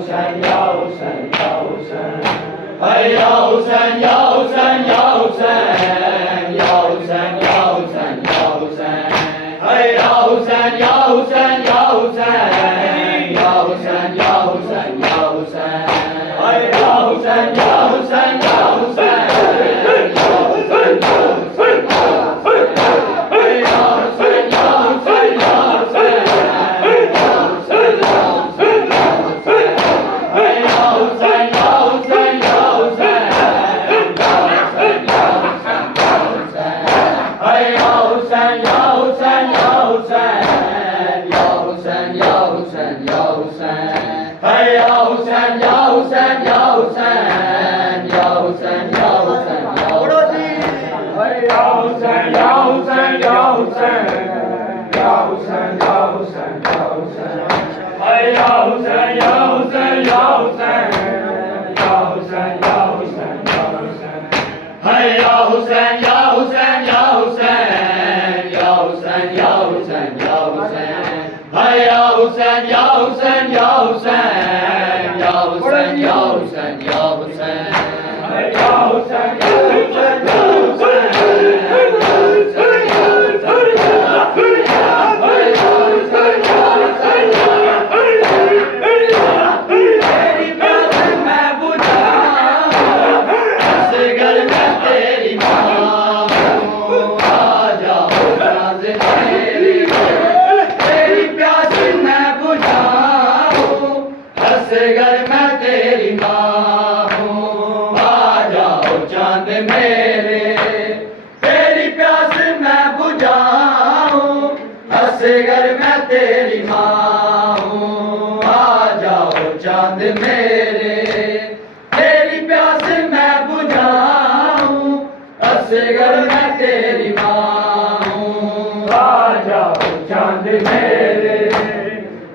Hussein, Ya Hussein, Ya Hussein. Hey Ya Hussein, Ya Hussein, Ya Hussein, Ya Hussein, Ya Hussein, Ya Hussein. Hey Ya Hussein, Ya Hussein, Ya Hussein, Ya Hussein, Ya Hussein, Ya Hussein. Hey Ya Hussein, Ya Hussein, Ya Hussein, Ya Hussein, Ya Hussein, Ya Hussein. Hey Ya Hussein, Ya Hussein, Ya Hussein, Ya Hussein, Ya Hussein, Ya Hussein. Hey Ya Hussein, Ya Hussein, Ya Hussein, Ya Hussein, Ya Hussein, Ya Hussein. Hey Ya Hussein, Ya Hussein, Ya Hussein, Ya Hussein, Ya Hussein, Ya Hussein. Hey Ya Hussein, Ya Hussein, Ya Hussein, Ya Hussein, Ya Hussein, Ya Hussein. Hey Ya Hussein, Ya Hussein, Ya Hussein, Ya Hussein, Ya Hussein, Ya Hussein. Hey Ya Hussein, Ya Hussein, Ya Hussein, Ya Hussein, Ya Hussein, Ya Hussein. Hey Ya Hussein, Ya Hussein, Ya Hussein, Ya Hussein, Ya Hussein, Ya Hussein. Hey Ya Hussein, Ya Hussein, Ya Hussein, Ya Hussein, Ya Hussein, Ya Hussein. Hey Ya Hussein, Ya Hussein, Ya Asghar मैं तेरी माँ हूँ, आ जाओ चांद मेरे, तेरी प्यास मैं बुझाऊं। असगर मैं तेरी माँ हूँ, आ जाओ चांद मेरे, तेरी प्यास मैं बुझाऊं। असगर मैं तेरी माँ हूँ, आ जाओ चांद मेरे,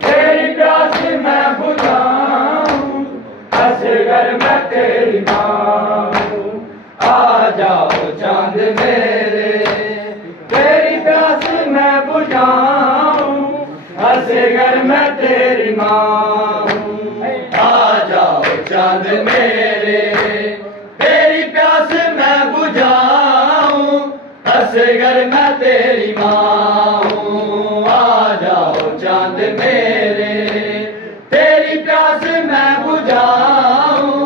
तेरी प्यास मैं बुझाऊं। असगर मैं तेरी माँ हूँ, आ जाओ चांद मेरे, तेरी प्यास मैं बुझाऊं। असगर मैं तेरी माँ हूँ, आ जाओ चांद मेरे, तेरी प्यास मैं बुझाऊं। असगर मैं तेरी माँ हूँ, आ जाओ चांद मेरे, तेरी प्यास मैं बुझाऊं। असगर मैं तेरी माँ हूँ, आ जाओ चांद मेरे, तेरी प्यास मैं बुझाऊं।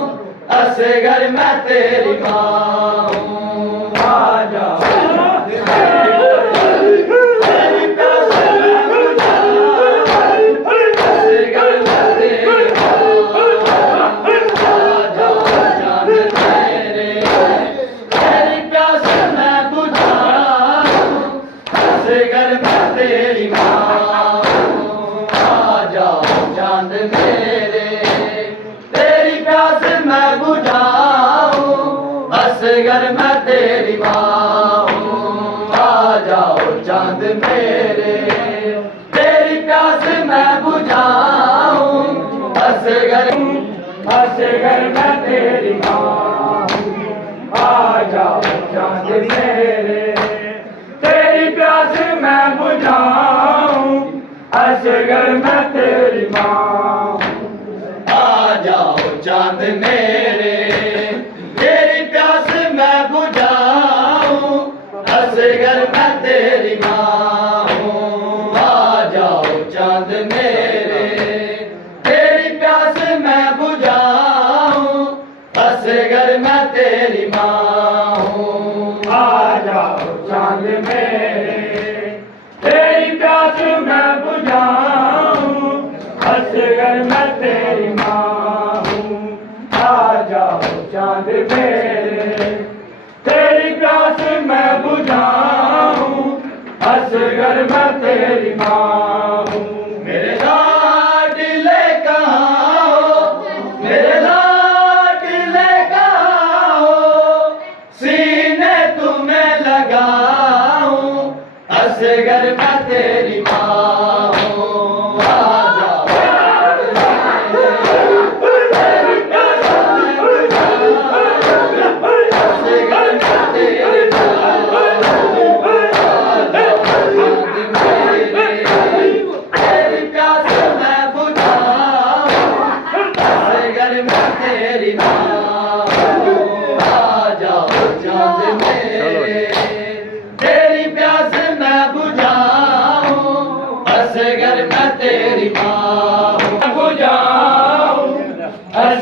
असगर मैं तेरी माँ हूँ, आ जाओ चांद मेरे, तेरी प्यास मैं बुझाऊं। असगर मैं तेरी माँ हूँ, आ जाओ चांद मेरे, तेरी प्यास मैं बुझाऊं। असगर मैं तेरी माँ हूँ, आ जाओ चांद मेरे, तेरी प्यास मैं बुझाऊं। असगर असगर मैं तेरी माँ हूँ, आ जाओ चांद मेरे, तेरी प्यास मैं बुझाऊं। असगर मैं तेरी माँ हूँ, आ जाओ चांद मेरे, तेरी प्यास मैं बुझाऊं। असगर मैं तेरी माँ हूँ, आ जाओ चांद मेरे, तेरी प्यास मैं बुझाऊं। असगर मैं तेरी माँ हूँ, आ जाओ चांद मेरे, तेरी प्यास मैं बुझाऊं। असगर मैं तेरी माँ हूँ, आ जाओ चांद मेरे, तेरी प्यास मैं बुझाऊं। असगर मैं तेरी माँ हूँ। मेरे लाडले कहाँ हो, मेरे लाडले कहाँ हो, सीने तुम्हें लगाऊं। असगर मैं तेरी माँ हूँ, आ जाओ तेरी प्यास मैं बुझाऊं। असगर मैं तेरी माँ हूँ, आ जाओ चांद मेरे,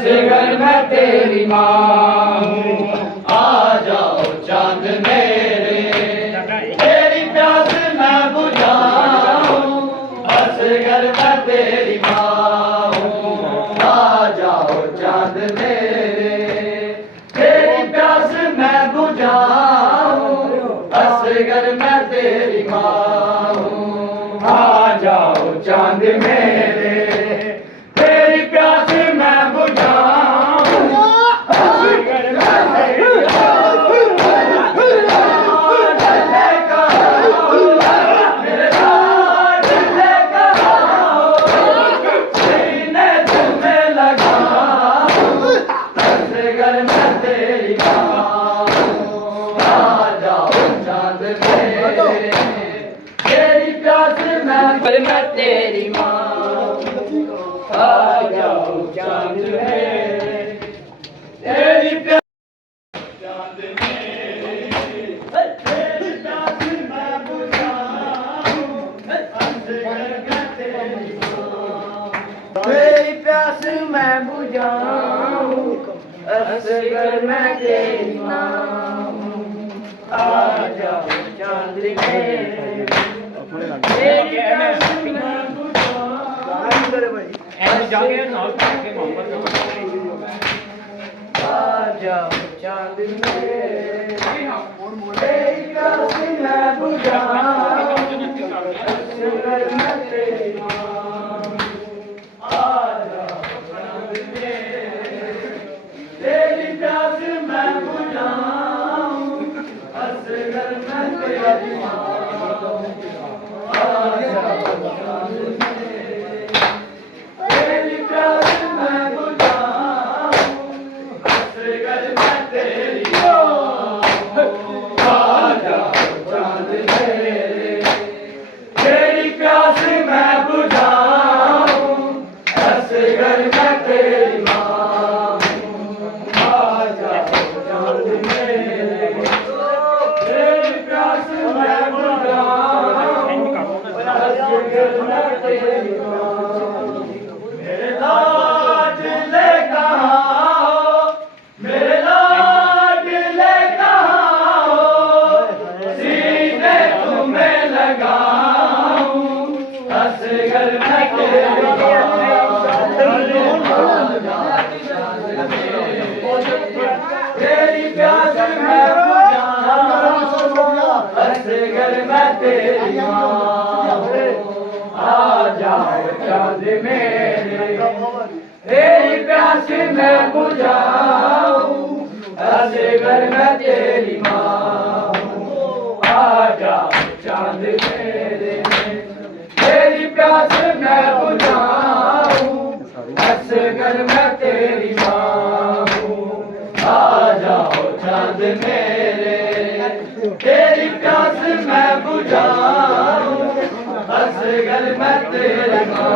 असगर मैं तेरी माँ हूँ। आ जाओ चांद मेरे, तेरी प्यास मैं बुझाऊं। असगर मैं तेरी माँ हूँ। आ जाओ चांद मेरे, तेरी प्यास मैं बुझाऊं। असगर मैं तेरी माँ हूँ। आ जाओ चांद मेरे, तेरी प्यास मैं बुझाऊं। असगर मैं तेरी मैं तेरी माँ। आ जाओ चांद मेरे, तेरी प्यास चांद मेरे, तेरी प्यास मैं बुझाऊं। असगर मैं तेरी माँ, तेरी प्यास मैं बुझाऊं। असगर मैं तेरी माँ। आ जाओ चांद मेरे, तेरी प्यास मैं बुझाऊं। जाके नाल के मोहब्बत आ जाओ चांद मेरे, तेरी प्यास मैं बुझाऊं। असगर मैं तेरी माँ। आ जाओ चांद मेरे, तेरी प्यास मैं बुझाऊं। असगर मैं तेरी माँ। आ जाओ चांद मेरे, तेरी प्यास मैं बुझाऊं। असगर मैं तेरी माँ। आ जाओ चांद मेरे, तेरी प्यास मैं बुझाऊं। असगर मैं तेरी माँ। आ जाओ चांद मेरे, तेरी प्यास मैं बुझाऊं। असगर मैं तेरी माँ। मेरे लाडले कहाँ हो, मेरे लाडले कहाँ हो। सीने तुम्हें लगाऊं। असगर मैं तेरी तेरी प्यास मैं बुझाऊं। असगर मैं तेरी माँ। आ जाओ चांद मेरे, तेरी प्यास मैं बुझाऊं। असगर मैं तेरी माँ। आ जाओ चांद मेरे, तेरी प्यास मैं बुझाऊं। असगर मैं तेरी माँ। आ जाओ चांद मेरे, तेरी प्यास मैं बुझाऊं। असगर मैं तेरी माँ।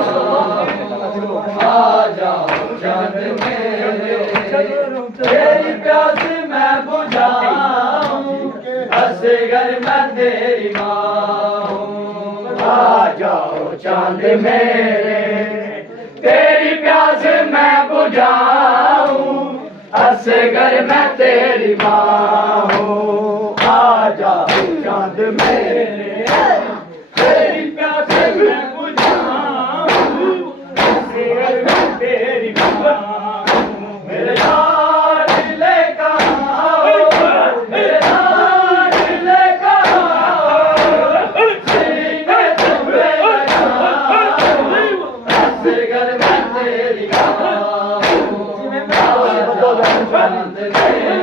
आ जाओ चांद मेरे, तेरी प्यास मैं बुझाऊं। असगर मैं तेरी माँ। आ जाओ चांद मेरे, तेरी प्यास मैं बुझाऊं। असगर मैं तेरी माँ हूँ। आ जाओ चांद मेरे, तेरी प्यास मैं बुझाऊं। असगर मैं तेरी माँ हूँ। मेरे लाडले कहाँ हो, मेरे लाडले कहाँ हो। सीने तुम्हें लगाऊं। असगर मैं तेरी माँ हूँ। चांद मेरे,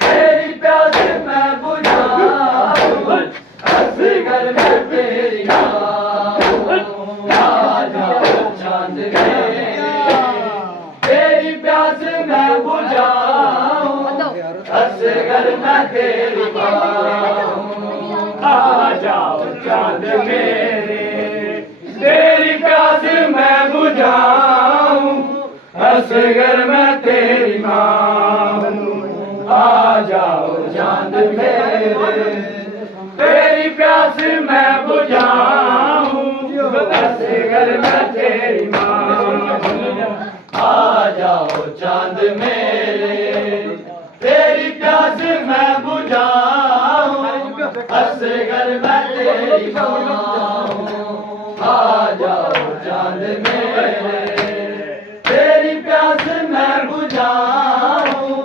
तेरी प्यास मैं बुझाऊं। असगर मैं तेरी माँ हूँ। आ जाओ चांद मेरे, तेरी प्यास मैं बुझाऊं। असगर मैं तेरी माँ हूँ। आ जाओ चांद मेरे, तेरी प्यास मैं बुझाऊं। असगर मैं तेरी माँ हूँ। आ जाओ चांद मेरे, तेरी प्यास मैं बुझाऊं। असगर मैं तेरी माँ हूँ। आ जाओ चांद मेरे तेरी प्यास मैं बुझाऊं असगर मैं तेरी माँ हूँ आ जाओ चांद मेरे तेरी प्यास मैं बुझाऊं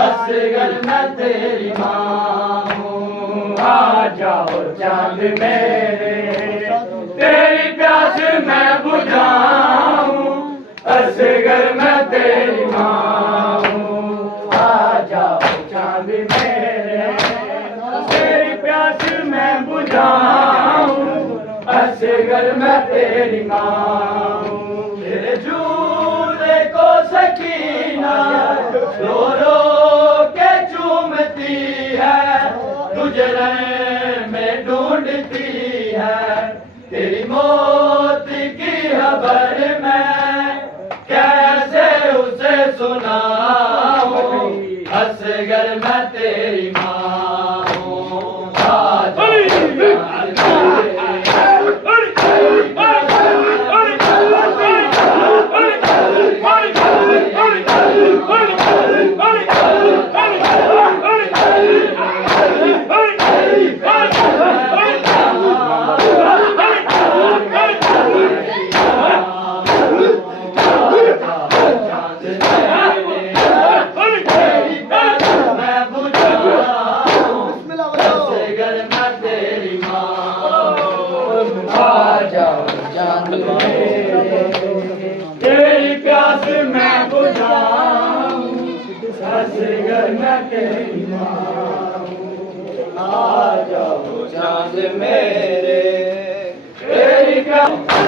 असगर मैं तेरी माँ हूँ आ जाओ चांद मेरे तेरी प्यास मैं बुझाऊं असगर मैं तेरी माँ हूँ आ जाओ चांद मेरे तेरी प्यास मैं बुझाऊं असगर मैं तेरी माँ हूँ तेरे झूले को सकीना रो रो के चूमती है तुझे रैन में ढूंढती है तेरी मौत की खबर मैं कैसे उसे सुनाऊं असगर मैं तेरी माँ हूँ आ जाओ तेरी प्यास मैं बुझाऊं असगर मैं तेरी माँ हूँ आ जाओ चांद मेरे तेरी प्यास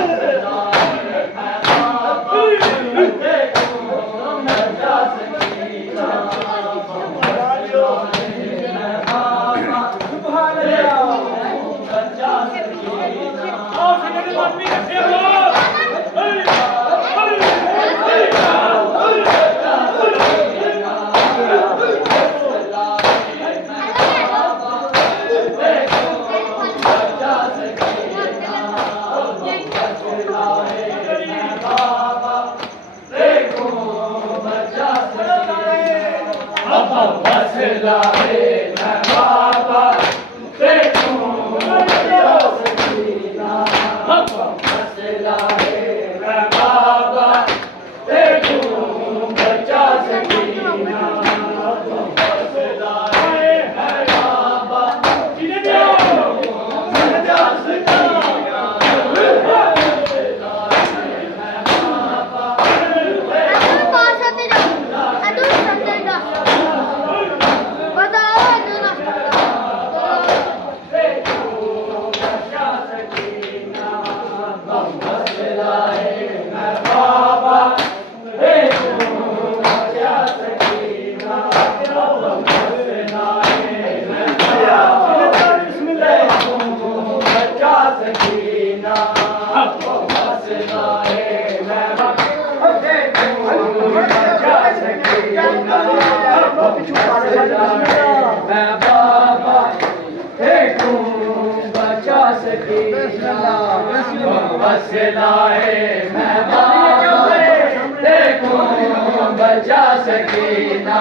वसलाए मैं बाबा देखूं बचा सकीना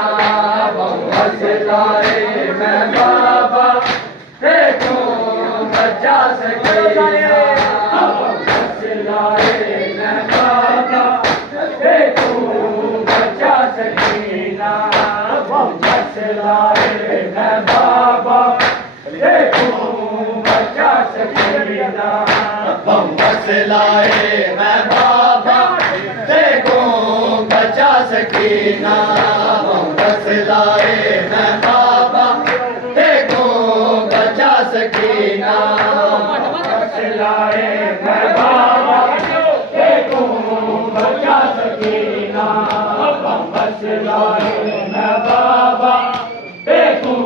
वसलाए मैं बाबा देखूं बचा सकीना वसलाए मैं बाबा देखूं बचा सकीना वसलाए मैं बाबा देखूं बचा सकीना वसलाए मैं बाबा देखूं बचा सकीना वसलाए मैं बाबा देखूं बचा सकीना वसलाए मैं बाबा देखूं बचा सकीना वसलाए मैं बाबा देखूं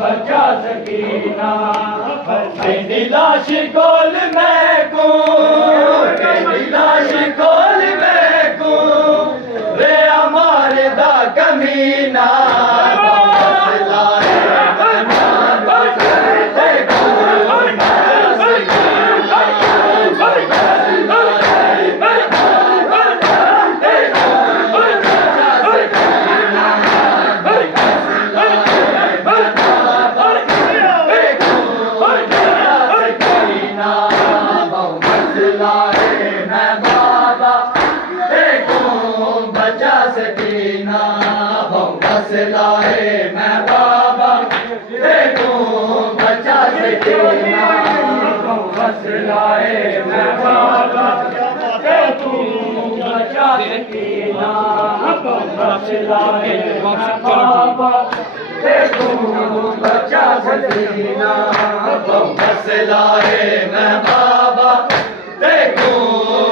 बचा सकीना लाश कोल मैं को लाश कोल मैं को रे हमारे दा कमीना मसलाए मैं बाबा देखूं बचा सकीना बहु मसलाए मैं बाबा देखूं बचा सकीना बहु मसलाए मैं बाबा देखूं बचा सकीना बहु मसलाए मैं बाबा देखूं बचा सकीना बहु मसलाए मैं बाबा देखूं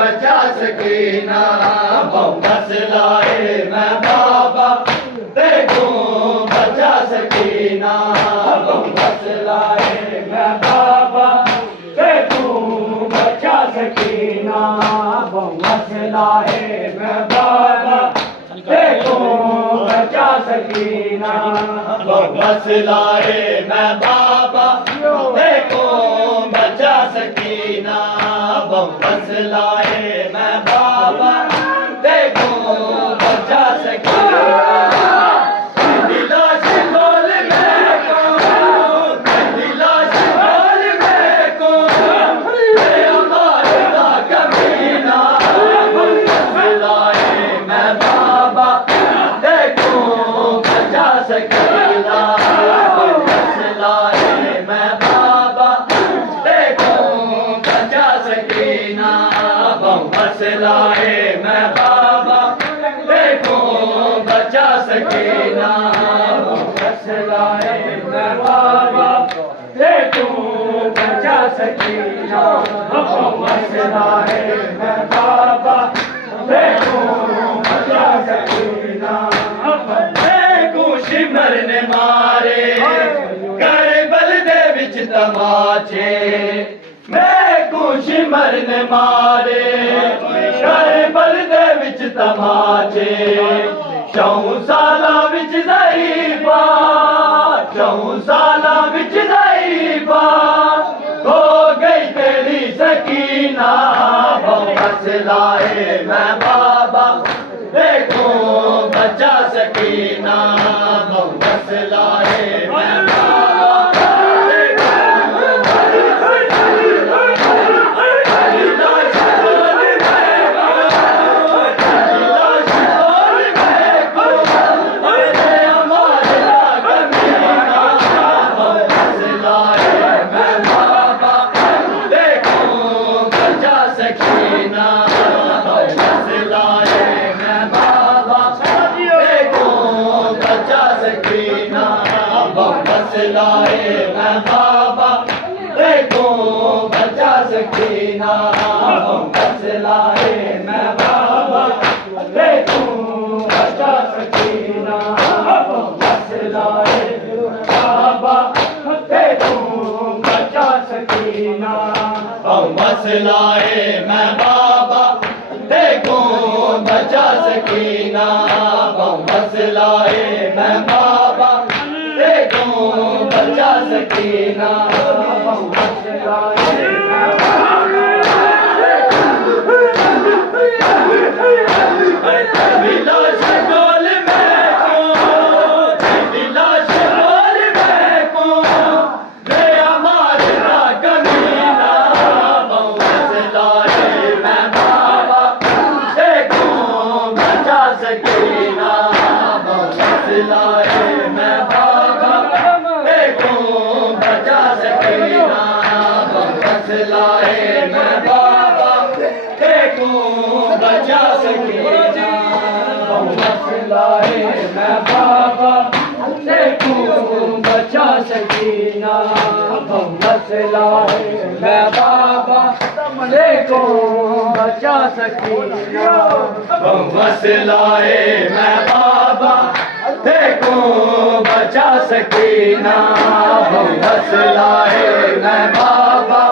बचा सकीना बहु मसलाए मैं बाबा देखूं बचा सकीना बहु मसलाए मैं बाबा देखूं बचा सकीना बहु मसलाए मैं बाबा देखूं बचा सकीना बहु मसलाए मैं बाबा देखूं बचा सकीना बहु मसलाए मैं बाबा देखूं बचा सकीना दिलाश बोल मैं को दिलाश बोल मैं को हमारे दा कमीना मसलाए मैं बाबा देखूं बचा सकीना मसलाए मैं बाबा देखूं बचा सकीना बहु मसलाए मैं बाबा देखूं बचा सकीना बहु मसलाए मैं बाबा देखूं बचा सकीना बहु मसलाए मैं बाबा देखूं बचा सकीना देखूं शिमर ने मारे करबल दे विच तमाचे मैं शिमर ने मारे करबल दे विच तमाचे चौं साला विच ज़ईफ़ा चौं साला विच ज़ईफ़ा हो गई तेरी सकीना बहु मसलाए मैं बाबा देखूं बचा सकीना बहु मसलाए मैं मसलाए मैं बाबा देखूं बचा सकीना बहु मसलाए मैं बाबा देखूं बचा सकीना बहु मसलाए बाबा देखूं बचा सकीना बहु मसलाए मैं बाबा देखूं बचा सकीना बहु मसलाए मैं बाबा देखूं बचा सकीना बहु मसलाए मैं दिलाश बोल मैं को दिलाश बोल मैं को रे हमारे दा कमीना बहु मसलाए मैं बाबा देखूं बचा सकीना बहु मसलाए मैं बाबा देखूं बचा सकीना बहु मसलाए मैं बाबा देखूं बचा सकीना बहु मसलाए मैं बाबा देखूं बचा सकीना बहु मसलाए मैं बाबा देखूं बचा सकीना बहु मसलाए मैं बाबा देखूं बचा सकीना बहु मसलाए मैं बाबा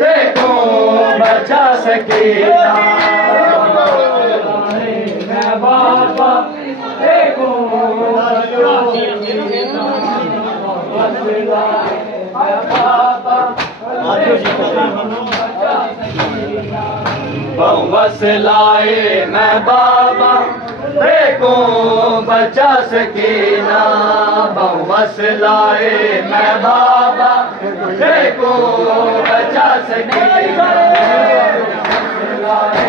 देखूं बचा सकीना मैं बाबा देखो वसलाए मैं बाबा देखो बचा सकीना वसलाए मैं बाबा देखो बचा सकीना वसलाए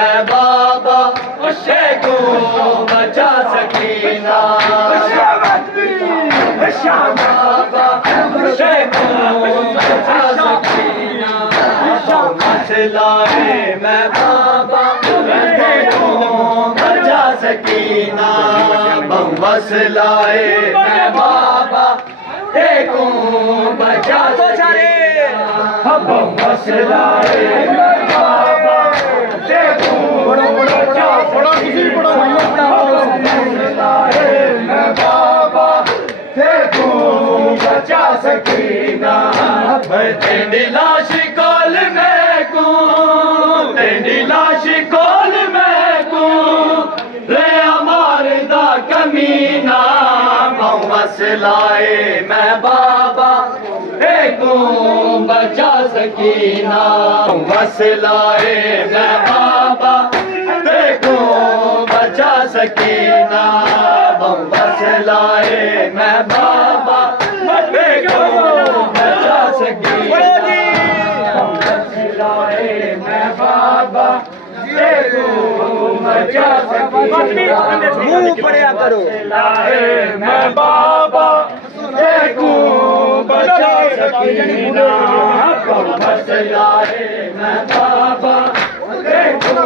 मैं बाबा शेखो बचा सकीना बाबा शेखो बचा सकीना वसलाए मैं बाबा शेखो बचा सकीना वसलाए मैं बाबा देखो बचा सकीना वसलाए बचा सकीना तेरी लाश कोल में को तेरी लाश कोल में को रे हमारे दा कमीना वसलाए मैं बाबा देखो बचा सकीना वसलाए मैं बाबा देखो बचा सकीना वसलाए मैं बाबा देखो बचा सकीना वसलाए मैं बाबा देखो बचा सकीना मुंह पड़िया करो मैं बाबा देखो बचा सकीना वसलाए मैं बाबा देखो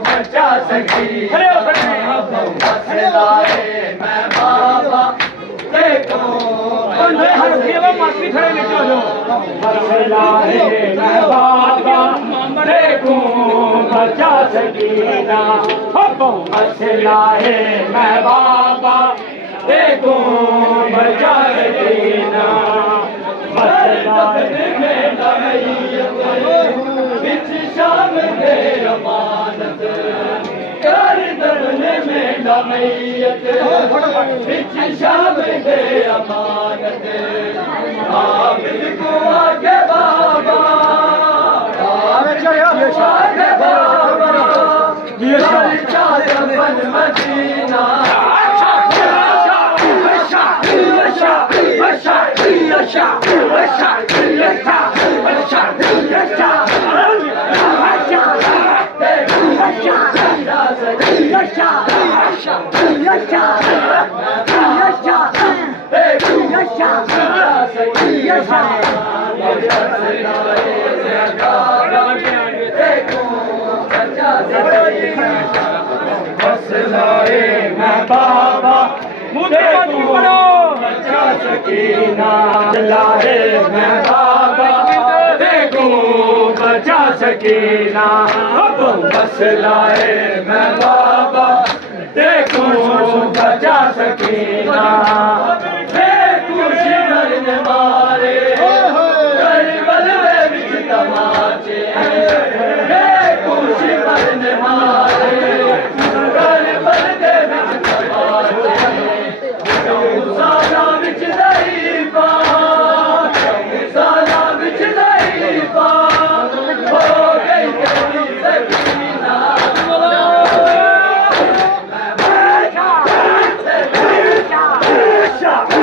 बचा सकीना वसलाए मैं बाबा देखो वसलाए मैं बाबा देखो बचा सकीना वसलाए मैं बाबा देखो बचा सकीना वसलाए बिच शाम दे अमानत कर दबने में मैयत बिच शाम दे अमानत आबिद को आगे बाबा आगे बाबा बन मदीना वसलाए मैं बाबा बचा सकीना वसलाए मैं बाबा देखो बचा सकीना वसलाए मैं बाबा देखो बचा सकीना मारे करबल विच तमाचे खुशी मरने मारे करबल विच तमाचे सारा विच ज़रीफ़ा सारा विच ज़रीफ़ा हो गई तेरी सकीना मैं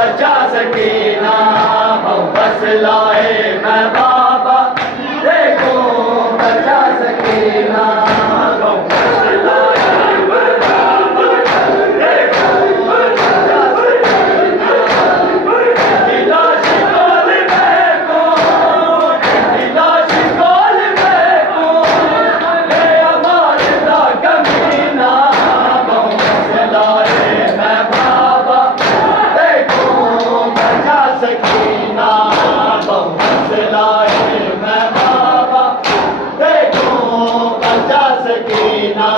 बचा सकीना बस लाए मैं बाबा देखो बचा सकीना बस लाए मैं बाबा देखो बचा सकीना दिला शिकोल में को दिला शिकोल में को ले अमार दा कमीना बस लाए मैं बाबा देखो बचा सकीना बस लाए मैं बाबा देखो बचा सकीना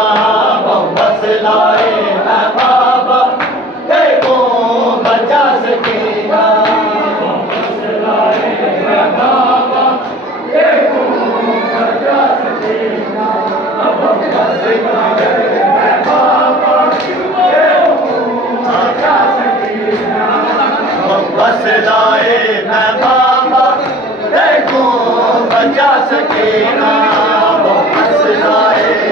बस लाए मैं बाबा देखो बचा सकीना बस लाए मैं बाबा देखो बचा सकीना बस लाए मैं बाबा देखो बचा सकीना बस लाए मैं बाबा देखो बचा सकीना बस लाए